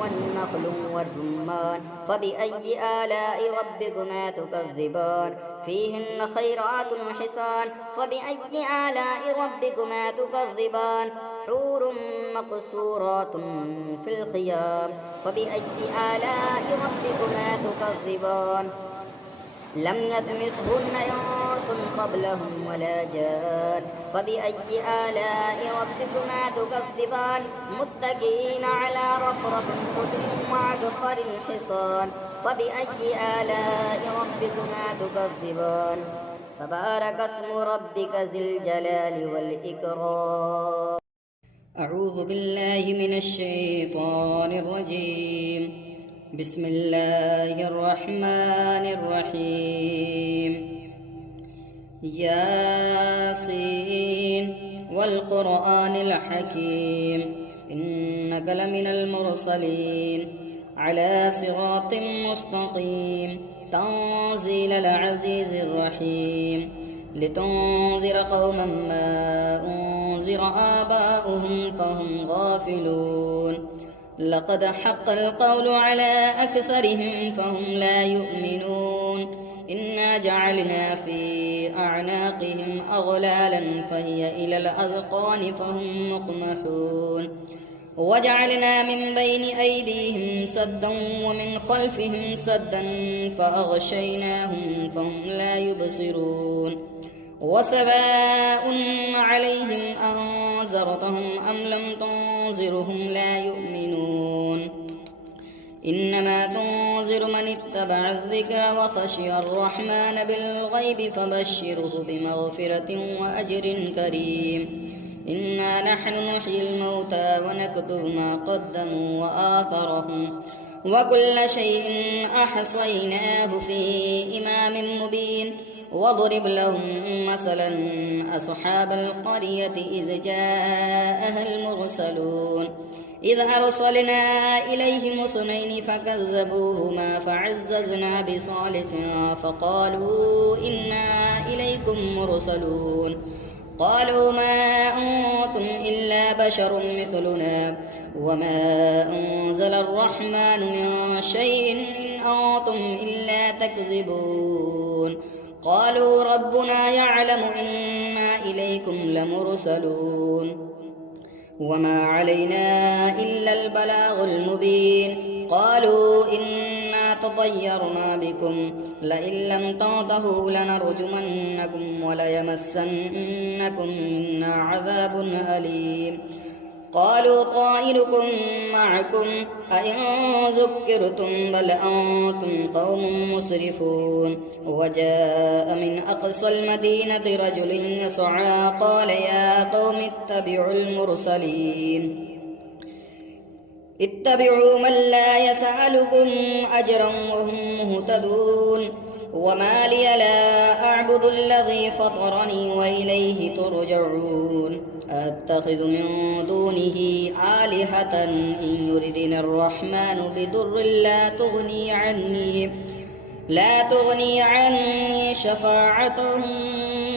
والنخل والرمان فبأي آلاء ربكما تكذبان فيهن خيرات حسان فبأي آلاء ربكما تكذبان حور مقصورات في الخيام فبأي آلاء ربكما تكذبان لم يطمثهن إنس قبلهم ولا جان فبأي آلاء ربكما تكذبان متكئين على رفرف خضر وعبقر حصان فبأي آلاء ربكما تكذبان تبارك اسم ربك ذي الجلال والإكرام. أعوذ بالله من الشيطان الرجيم. بسم الله الرحمن الرحيم. ياسين والقرآن الحكيم إنك لمن المرسلين على صراط مستقيم تنزيل العزيز الرحيم لتنذر قوما ما أنذر آباؤهم فهم غافلون لقد حق القول على أكثرهم فهم لا يؤمنون إنا جعلنا في أعناقهم أغلالا فهي إلى الأذقان فهم مقمحون وجعلنا من بين أيديهم سدا ومن خلفهم سدا فأغشيناهم فهم لا يبصرون وسواء عليهم أنذرتهم أم لم تنذرهم لا يؤمنون إنما تنذر من اتبع الذكر وخشي الرحمن بالغيب فبشره بمغفرة وأجر كريم إنا نحن نحيي الموتى ونكتب ما قدموا وآثرهم وكل شيء أحصيناه في إمام مبين واضرب لهم مثلا أصحاب القرية إذ جاءها المرسلون إذ أرسلنا إليهم اثنين فكذبوهما فعززنا بثالث فقالوا إنا إليكم مرسلون قالوا ما أنتم إلا بشر مثلنا وما أنزل الرحمن من شيء إن أنتم إلا تكذبون قالوا ربنا يعلم إنا إليكم لمرسلون وما علينا إلا البلاغ المبين قالوا إنا تطيرنا بكم لئن لم تنتهوا لنرجمنكم وليمسنكم منا عذاب أليم قالوا طائركم معكم أئن ذكرتم بل أنتم قوم مسرفون وجاء من أقصى المدينة رجل يسعى قال يا قوم اتبعوا المرسلين اتبعوا من لا يسألكم أجرا وهم مهتدون وما لي لا أعبد الذي فطرني وإليه ترجعون أتخذ من دونه آلهة إن يردني الرحمن بضر لا تغني عني شفاعتهم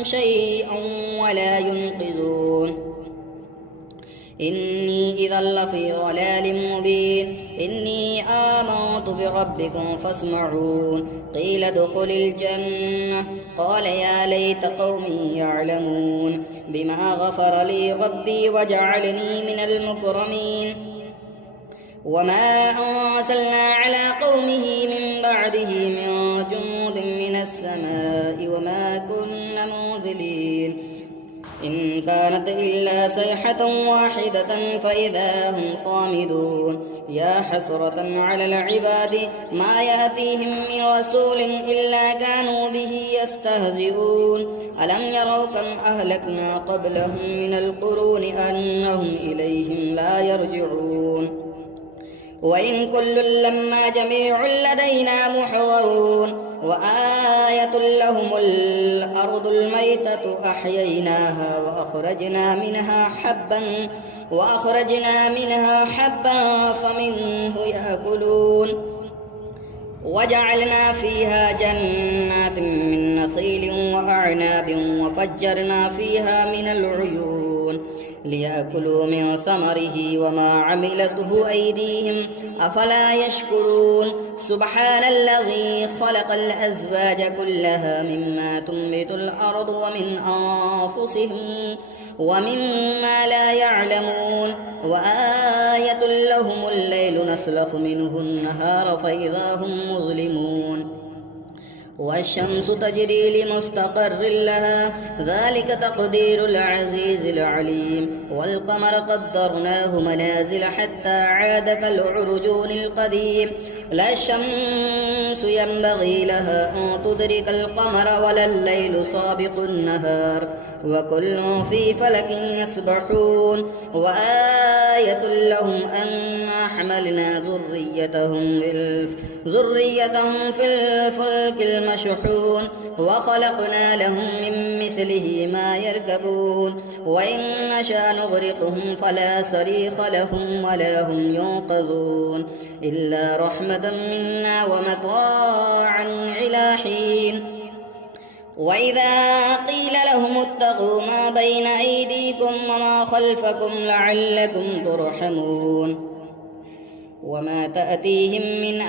شيئا ولا ينقذون إني إذا لفي ضلال مبين إني آمنت بربكم فاسمعون قيل ادخل الجنة قال يا ليت قومي يعلمون بما غفر لي ربي وجعلني من المكرمين وما أنزلنا على قومه من بعده من جند من السماء وما كنا منزلين إن كانت إلا صيحة واحدة فإذا هم صامدون يا حسرة على العباد ما يأتيهم من رسول إلا كانوا به يستهزئون ألم يروا كم أهلكنا قبلهم من القرون أنهم إليهم لا يرجعون وإن كل لما جميع لدينا محضرون وآية لهم الأرض الميتة أحييناها وأخرجنا منها حبا فمنه يأكلون وجعلنا فيها جنات من نخيل وأعناب وفجرنا فيها من العيون ليأكلوا من ثمره وما عملته أيديهم أفلا يشكرون سبحان الذي خلق الأزواج كلها مما تنبت الأرض ومن أنفسهم ومما لا يعلمون وآية لهم الليل نسلخ منه النهار فإذا هم مظلمون والشمس تجري لمستقر لها ذلك تقدير العزيز العليم والقمر قدرناه منازل حتى عاد كالعرجون القديم لا الشمس ينبغي لها أن تدرك القمر ولا الليل سابق النهار وكل في فلك يسبحون وآية لهم أنا حملنا ذريتهم في الفلك المشحون وخلقنا لهم من مثله ما يركبون وإن نشأ نغرقهم فلا صريخ لهم ولا هم ينقذون إلا رحمة منا ومتاعا إلى حين وإذا قيل لهم اتقوا ما بين أيديكم وما خلفكم لعلكم ترحمون وما تأتيهم من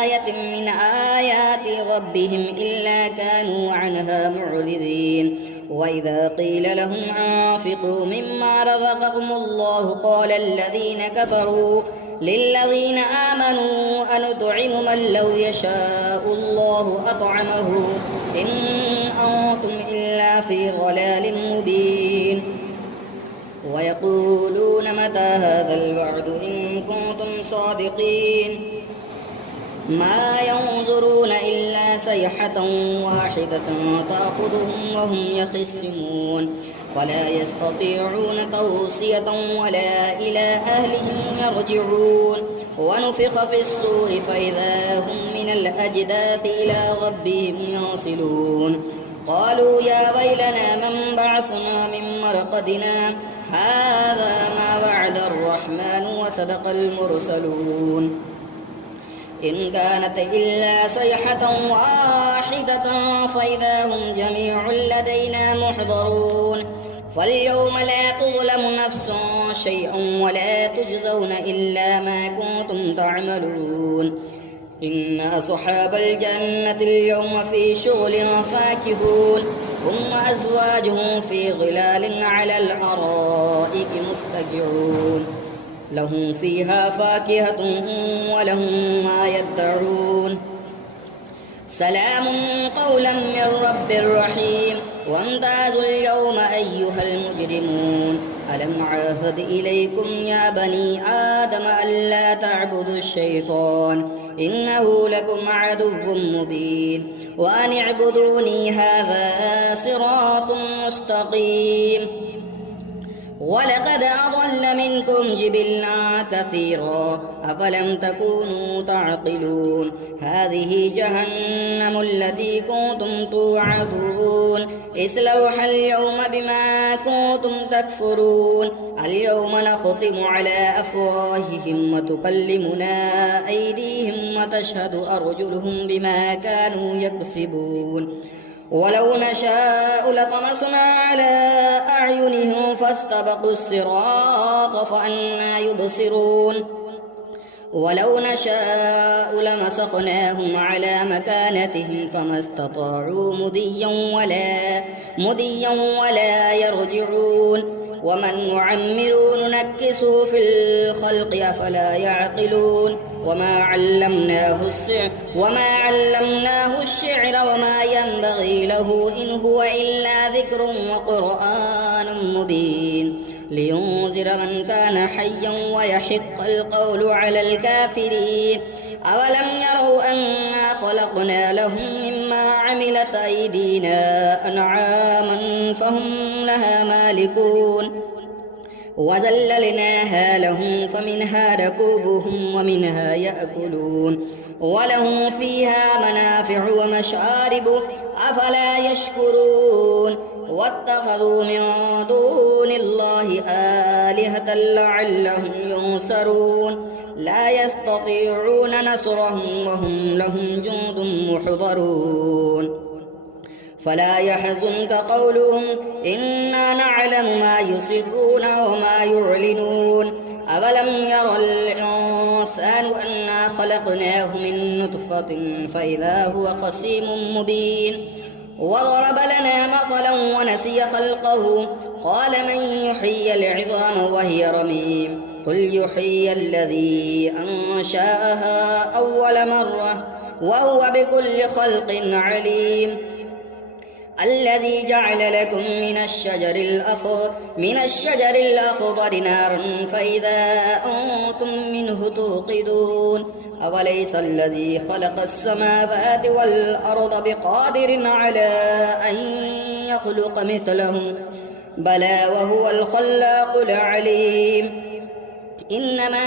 آية من آيات ربهم إلا كانوا عنها معرضين وإذا قيل لهم أنفقوا مما رزقكم الله قال الذين كفروا للذين آمنوا أنطعم من لو يشاء الله أطعمه إن أنتم إلا في ضلال مبين ويقولون متى هذا الوعد إن كنتم صادقين ما ينظرون إلا صيحة واحدة تأخذهم وهم يخصمون ولا يستطيعون توصية ولا إلى أهلهم يرجعون ونفخ في الصور فإذا هم من الأجداث إلى ربهم ينصلون قالوا يا ويلنا من بعثنا من مرقدنا هذا ما وعد الرحمن وصدق المرسلون إن كانت إلا صيحة واحدة فإذا هم جميع لدينا محضرون فاليوم لا تظلم نفس شيئا ولا تجزون إلا ما كنتم تعملون إن أصحاب الجنة اليوم في شغل فاكهون هم وأزواجهم في ظلال على الأرائك متكئون لهم فيها فاكهة ولهم ما يدعون سلام قولا من رب رحيم وامتازوا اليوم أيها المجرمون ألم عاهد إليكم يا بني آدم ألا تعبدوا الشيطان إنه لكم عدو مبين وأن اعبدوني هذا صراط مستقيم ولقد أضل منكم جبلا كثيرا أفلم تكونوا تعقلون هذه جهنم التي كنتم توعدون اصلوها اليوم بما كنتم تكفرون اليوم نختم على أفواههم وتكلمنا أيديهم وتشهد أرجلهم بما كانوا يكسبون ولو نشاء لطمسنا على أعينهم فاستبقوا الصراط فأنى يبصرون ولو نشاء لمسخناهم على مكانتهم فما استطاعوا مديا ولا يرجعون ومن نعمر ننكسه في الخلق أفلا يعقلون وما علمناه الشعر وما ينبغي له إن هو إلا ذكر وقرآن مبين لينذر من كان حيا ويحق القول على الكافرين أولم يروا أنا خلقنا لهم مما عملت أيدينا أنعاما فهم لها مالكون وذللناها لهم فمنها ركوبهم ومنها يأكلون ولهم فيها منافع ومشارب أفلا يشكرون واتخذوا من دون الله آلهة لعلهم ينصرون لا يستطيعون نصرهم وهم لهم جند محضرون فلا يحزنك قولهم إنا نعلم ما يسرون وما يعلنون أولم ير الإنسان أنا خلقناه من نطفة فإذا هو خصيم مبين وضرب لنا مثلا ونسي خلقه قال من يحيي العظام وهي رميم قل يحيي الذي أنشأها أول مرة وهو بكل خلق عليم الذي جعل لكم من الشجر الأخضر نارا فإذا أنتم منه توقدون أوليس الذي خلق السماوات والأرض بقادر على أن يخلق مثلهم بلى وهو الخلاق العليم إنما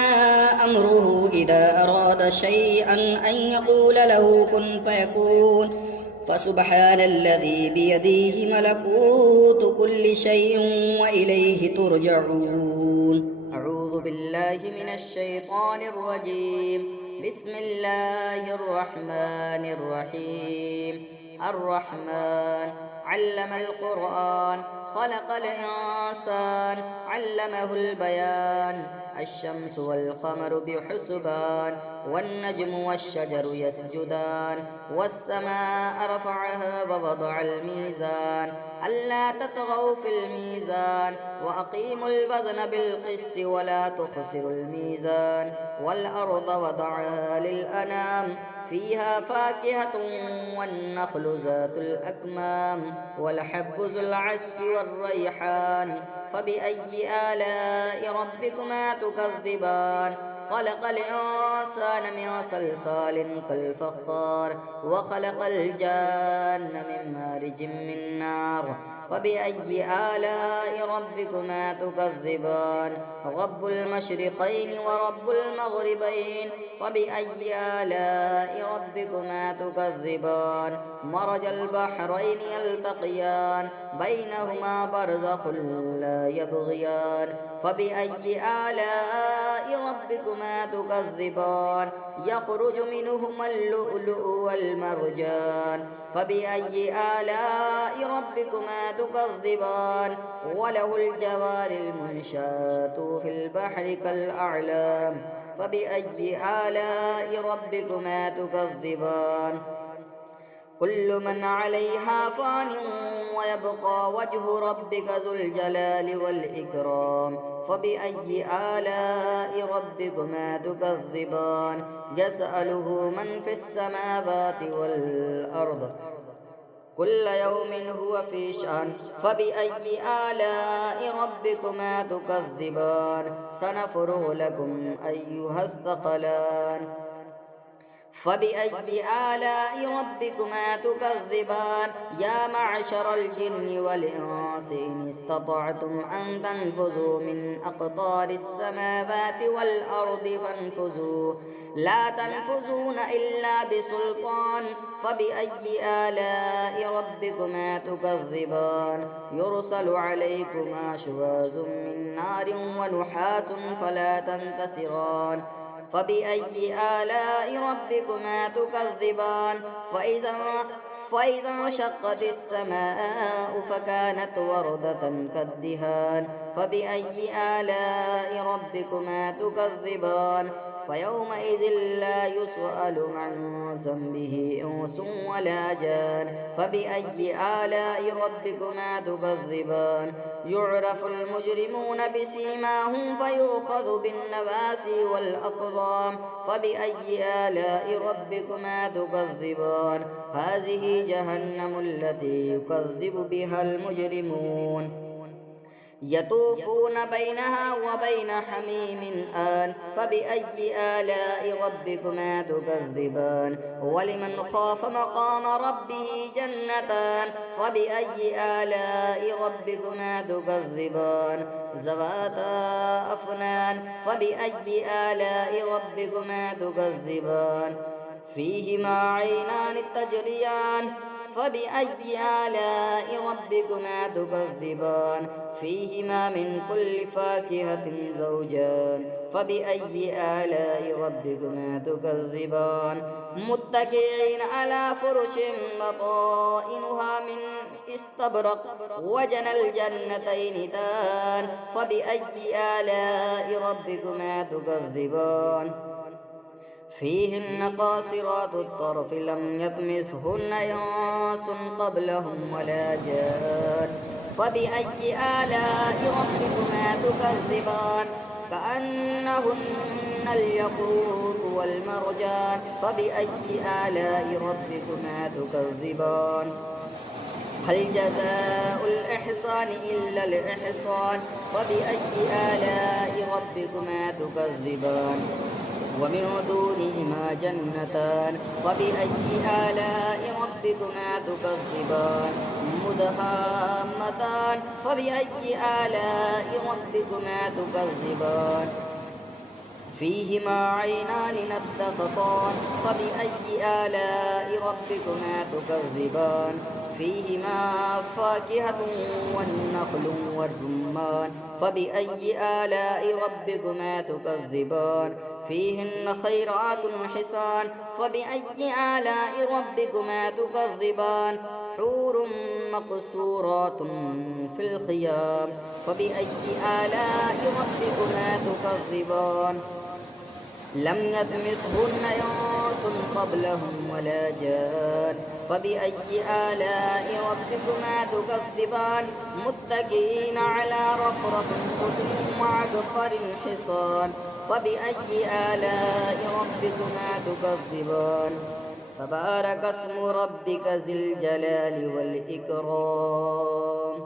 أمره إذا أراد شيئا أن يقول له كن فيكون فسبحان الذي بيده ملكوت كل شيء وإليه ترجعون أعوذ بالله من الشيطان الرجيم بسم الله الرحمن الرحيم الرحمن علم القرآن خلق الإنسان علمه البيان الشمس والقمر بحسبان والنجم والشجر يسجدان والسماء رفعها ووضع الميزان ألا تطغوا في الميزان وأقيموا الوزن بالقسط ولا تخسروا الميزان والأرض وضعها للأنام فيها فاكهة والنخل ذات الأكمام والحب ذو العصف والريحان فبأي آلاء ربكما تكذبان خلق الإنسان من صلصال كالفخار وخلق الجان من مارج من نار فبأي آلاء ربكما تكذبان رب المشرقين ورب المغربين فبأي آلاء ربكما تكذبان مرج البحرين يلتقيان بينهما برزخ لا يبغيان فبأي آلاء ربكما تكذبان يخرج منهما اللؤلؤ والمرجان فبأي آلاء ربكما تكذبان وله الجوار المنشآت في البحر كالأعلام فبأي آلاء ربكما تكذبان كل من عليها فان ويبقى وجه ربك ذو الجلال والإكرام فبأي آلاء ربكما تكذبان يسأله من في السماوات والأرض كل يوم هو في شأن فبأي آلاء ربكما تكذبان سنفرغ لكم أيها الثقلان فبأي آلاء ربكما تكذبان يا معشر الجن والإنس إن استطعتم أن تنفذوا من أقطار السماوات والأرض فانفذوا لا تنفذون إلا بسلطان فبأي آلاء ربكما تكذبان يرسل عليكما شواظ من نار ونحاس فلا تنتصران فبأي آلاء ربكما تكذبان فإذا انشقت السماء فكانت وردة كالدهان فبأي آلاء ربكما تكذبان فيومئذ لا يسأل عن ذنبه إنس ولا جان فبأي آلاء ربكما تكذبان يعرف المجرمون بسيماهم فيؤخذ بالنواسي والأقدام فبأي آلاء ربكما تكذبان هذه جهنم التي يكذب بها المجرمون يطوفون بينها وبين حميم آن فبأي آلاء ربكما تكذبان ولمن خاف مقام ربه جنتان فبأي آلاء ربكما تكذبان ذواتا أفنان فبأي آلاء ربكما تكذبان فيهما عينان تجريان فبأي آلاء ربكما تكذبان فيهما من كل فاكهة زوجان فبأي آلاء ربكما تكذبان متكئين على فرش بطائنها من استبرق وجنى الجنتين دان فبأي آلاء ربكما تكذبان فيهن قاصرات الطرف لم يطمثهن إنس قبلهم ولا جان فبأي آلاء ربكما تكذبان كأنهن الياقوت والمرجان فبأي آلاء ربكما تكذبان هل جزاء الإحسان إلا الإحسان فبأي آلاء ربكما تكذبان ومن دونهما جنتان فبأي آلاء ربكما تكذبان مدهامتان فبأي آلاء ربكما تكذبان فيهما عينان نضختان فبأي آلاء ربكما تكذبان فيهما فاكهة والنخل والرمان فبأي آلاء ربكما تكذبان فيهن خيرات حسان فبأي آلاء ربكما تكذبان حور مقصورات في الخيام فبأي آلاء ربكما تكذبان لم يطمثهن إنس قبلهم ولا جان فبأي آلاء ربكما تكذبان متكئين على رفرف خضر وعبقر حصان فبأي آلاء ربكما تكذبان تبارك اسم ربك ذي الجلال والإكرام.